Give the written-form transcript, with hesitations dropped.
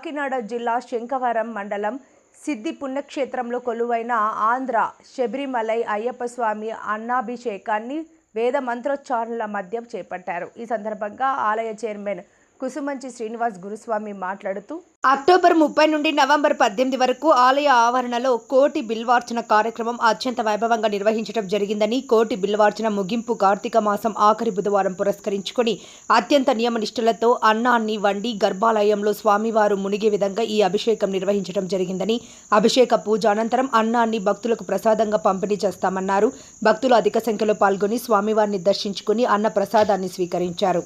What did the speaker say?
కాకినాడ జిల్లా శంఖవరం మండలం సిద్ధి పుణ్యక్షేత్రంలో కొలువైన ఆంధ్ర శబరిమలై అయ్యప్ప స్వామి అన్నాభిషేకాన్ని వేద మంత్రోచ్చారణల మధ్య చేపట్టారు. ఈ సందర్భంగా ఆలయ చైర్మన్ కుసుమంచి శ్రీనివాస్ గురుస్వామి మాట్లాడుతూ అక్టోబర్ 30 నుండి నవంబర్ 18 వరకు ఆలయ ఆవరణలో కోటి బిల్వార్చన కార్యక్రమం అత్యంత వైభవంగా నిర్వహించడం జరిగిందని, కోటి బిల్వార్చన ముగింపు కార్తీక మాసం ఆఖరి బుధవారం పురస్కరించుకొని అత్యంత నియమనిష్టలతో అన్నాన్ని వండి గర్భాలయంలో స్వామివారు మునిగే విధంగా ఈ అభిషేకం నిర్వహించడం జరిగిందని, అభిషేక పూజ అనంతరం అన్నాన్ని భక్తులకు ప్రసాదంగా పంపిణీ చేస్తామన్నారు. భక్తులు అధిక సంఖ్యలో పాల్గొని స్వామివారిని దర్శించుకుని అన్న ప్రసాదాన్ని స్వీకరించారు.